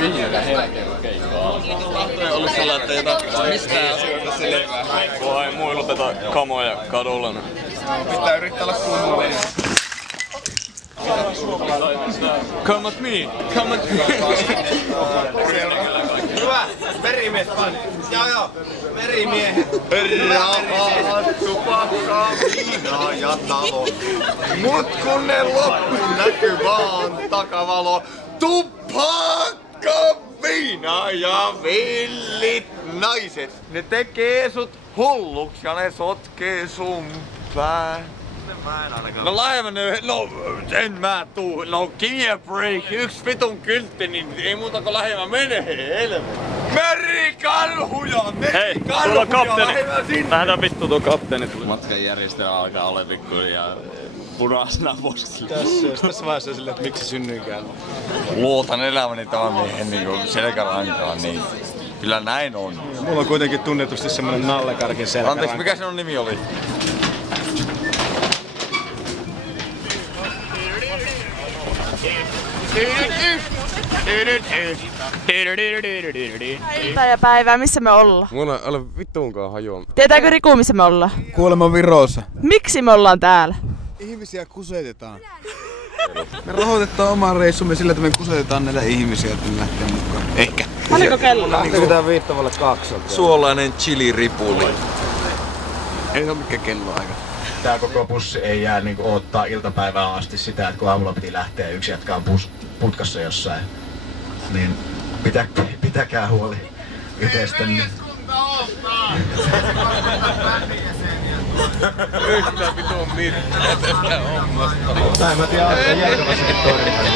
Mihinkä helkeen keikkaa? Olis sellainen, että jotain mistään asioista selvää. Kunhan ei muiluteta kamoja kadulla. Pitää yrittää olla kunnollinen. Come at me! Come at me! Hyvä! Merimies! Joo! Merimiehet! Rahaa, tupakkaa, viinaa ja talo. Mut kun ne loppu näkyy vaan takavalo. Tupakka, viina ja villit naiset. Ne tekee sut hulluks ja ne sotkee sun pää. No Laivanen, no en mä tuu. No give me a break. Yks vitun kyltti, niin ei muuta kuin Laiva menee helvetti. Merikarhuja! Hei, tuolla kapteeni! Lähdetään vittu tuo kapteeni. Matkan järjestäjä alkaa olla pikkuhiljaa punaisena poskilla. Tässä vaiheessa silleen, että miksi synnynkään. Luotan elämäni tämän miehen niinku selkärankaan, niin kyllä näin on. Mulla on kuitenkin tunnetusti semmonen nallekarkin selkäranka. Anteeksi, mikä sinun nimi oli? Iltaa ja päivää, missä me ollaan? Mulla ei ole vittuunkaan hajua. Tietääkö Riku, missä me ollaan? Kuulemma Virossa. Miksi me ollaan täällä? Ihmisiä kusetetaan. Me rahoitetaan oman reissumme sillä, että me kusetetaan näitä ihmisiä, että me lähtee mukaan. Ehkä. Paljonko kello? Lähtekö 5:02? Suolainen chili-ripuli. Ei se ole mikään kelloaika. Tää koko bussi ei jää niinku odottaa iltapäivään asti sitä, että kun aamulla piti lähteä ja yksi jatkaa putkassa jossain. Niin pitäkää huoli itestänne. Yhtään vitun mitään tästä hommasta. Tai mä tiedän, että järkevässäkin toimitaan.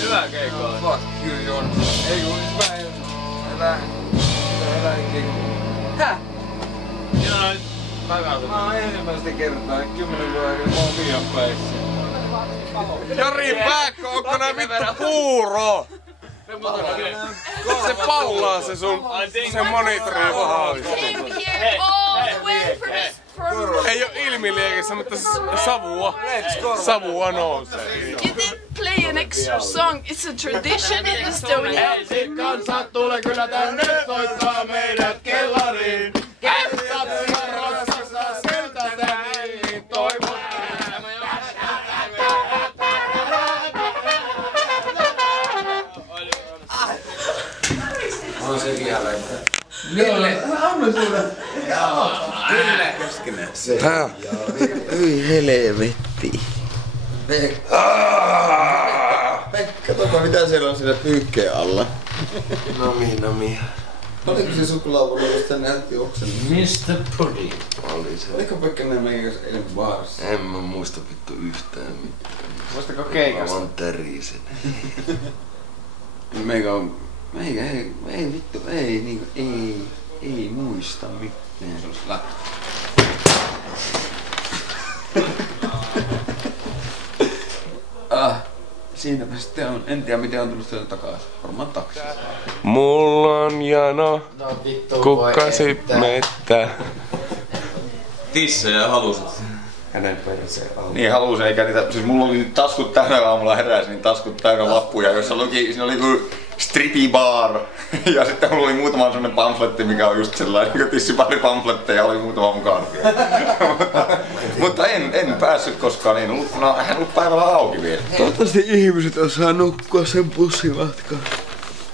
Hyvä keikkaa. Fuck you, Jon. Ei kun Häh? Mä oon ensimmäistä kertaa 10 vuoden mä oon liian päissä. Jori Pääkkö, onko nää vittu puuro? Se pallaa se sun se monitori vahallista. Ei oo ilmiliekessä, mutta savua nousee. You didn't play an extra song. It's a tradition in Estonia. Hei, sit kansat tulee kyllä tänne soittaa meidät kellariin. Kertat sigarroissa siltä tähän toivon. On se vielä. Ville! Anna sulle! Ville! Keskinen. Tää. Hyi helvetti. Pekka, katsotaan mitä siellä on siellä pyykkeen alla. Nami. Oliko se suklaapullo, jos tän näytti okselle? Mr. Pudding. Oli se. Oliko Pekkanen meidän kanssa eilen baarissa? En mä muista vittu yhtään mitään. Muistako keikasta? Mä vaan tärisen. Ei vittu, ei muista mitään. Se olisi lähtö. Siinäpä sitten on. En tiedä miten on tullut sieltä takaisin. Varmaan taksi. Mulla on jano, kukkasi mettä. Tissejä halusit. Hänen perseen alla. Niin halusin, eikä niitä, siis mulla oli taskut täynnä aamulla heräsin, niin taskut täynnä lappuja, joissa luki, siinä oli joku strippi bar. Ja sitten mulla oli muutama sellainen pamfletti, mikä on just sellainen, niin tissipari-pamfletteja oli muutama mukaan. Mutta en päässyt koskaan, en ollut päivällä auki vielä. Toivottavasti ihmiset osaa nukkua sen bussimatkan.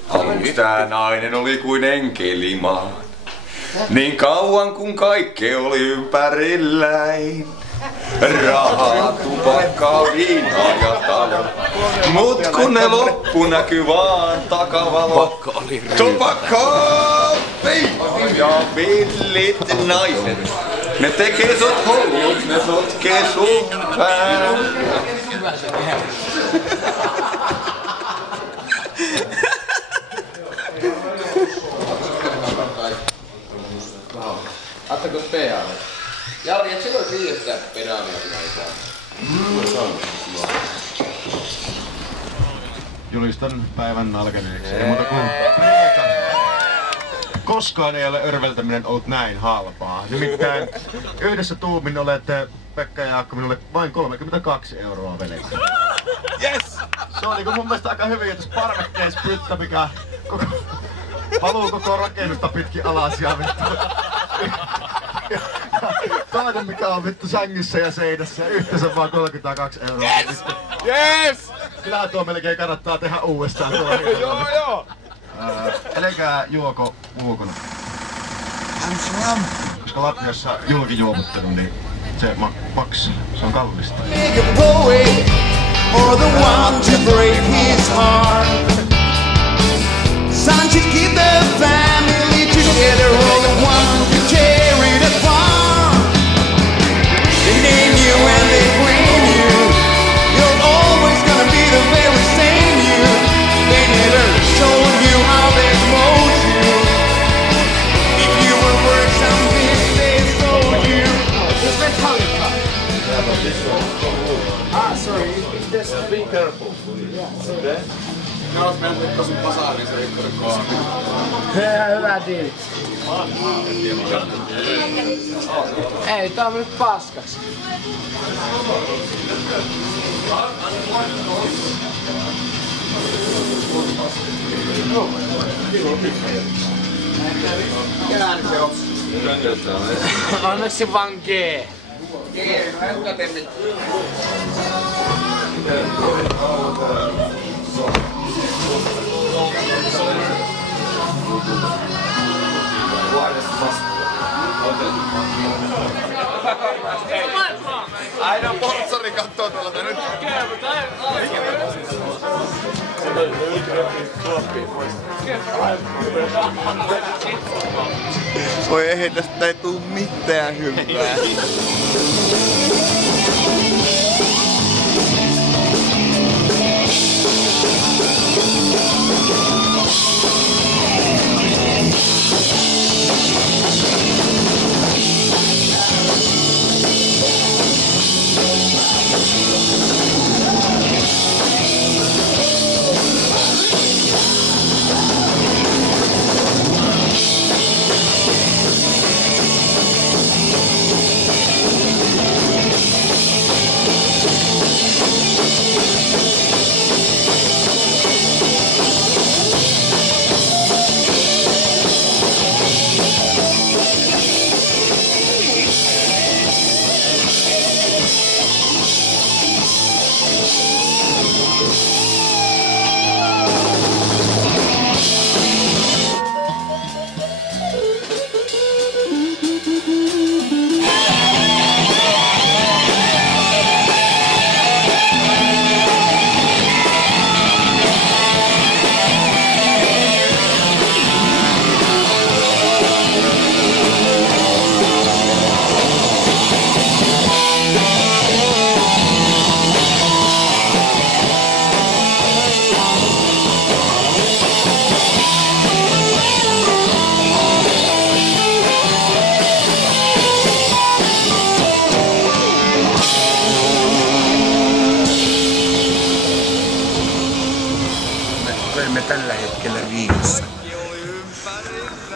Alus tää nainen oli kuin enkelimaa. Niin kauan kun kaikki oli ympärilläin. Rahaa, tupakkaa, viinaa ja talo. Mut kun ne loppu näkyy vaan takavalo. Tupakkaa, viinaa ja villit naiset. Ne tekee sut hulluks, ne sotkee sun pään. Attako PA? Jari, et sä voi riittää pedaalia näitä. Julistan päivän alkaneeksi. Ei muuta kuin koskaan ei ole örveltäminen ollut näin halpaa. Nimittäin yhdessä tuumin olette Pekka ja Jaakko minulle vain 32 € veliksi. Yes! Se on niinku mun mielestä aika hyvin, että jos parvekkeessa pyttä, mikä valuu koko rakennusta pitkin alas ja vittu. Toinen mikä on vittu sängyssä ja seinässä ja yhteensä vaan 32 €. Yes! Yes! Kyllähän tuo melkein kannattaa tehdä uudestaan. Joo. Älkää juoko ulkona. Koska Latviassa julkijuomuttelu, niin se maksaa. Se on kallista. Ne olis mennyt rikkoa sun basaariin, se rikko rikkoa. Hyvä diili. Ei, tää on nyt paskaks. Käärin se ops. Onneksi vaan G. G, no etukäteen nyt. Aina portsari kattoo tuolta nyt. Voi ei, tästä ei tuu mitään hyvää.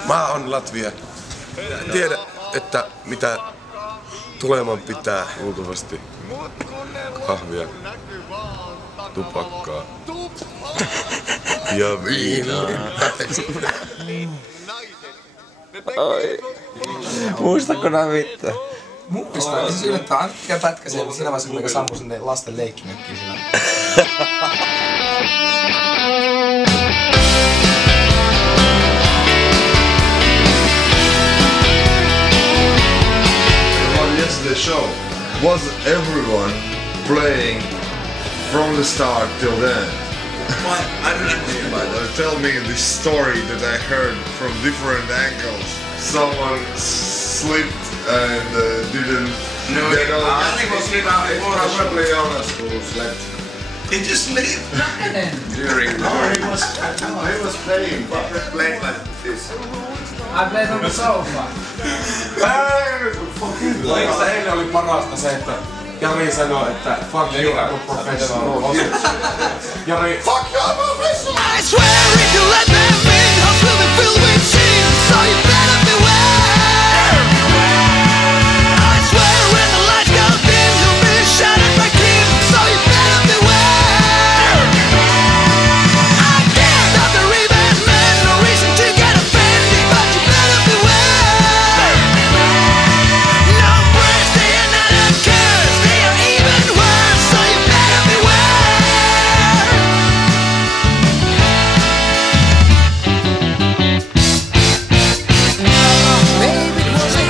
Maa on Latvia. Tiedä, että mitä tuleman pitää luultavasti. Kahvia, tupakkaa ja viinaa. Ai. Muistatko nää mitään? Muistaa, siis yllättää aina mikä pätkä siellä siinä vaiheessa, kun me sammui sinne lasten leikkimökkiin siinä. Yesterday's show was everyone playing from the start till the end. Tell me this story that I heard from different angles. Someone slipped and didn't. No, get on. I was probably Jonas who slept. He just slept During the he was playing, but he played like this. I played on the sofa. Oikeastaan eilen oli parasta se, että Jari sanoi, että fuck you, I'm a professional. Jari, fuck you, I'm a professional! I swear if you let them in, house will be filled with sin, so you better beware. I swear when the lights go dim, you'll be shattered by Kim, so you better beware. I can't stop the revenge man, no reason to get offended, but you better beware. No words, they are not a curse, they are even worse, so you better beware. Maybe it was a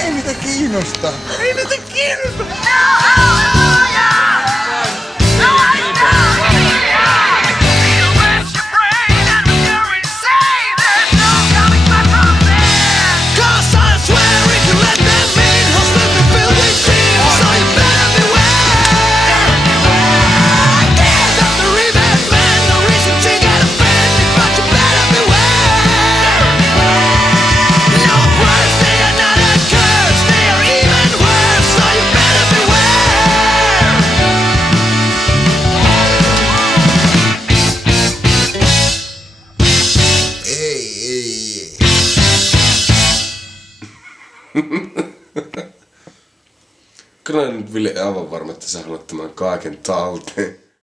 Ei niitä kiinnosta. Ei niitä kiinnosta! Kyllä nyt Ville aivan varma, että sä haluat tämän kaiken talteen.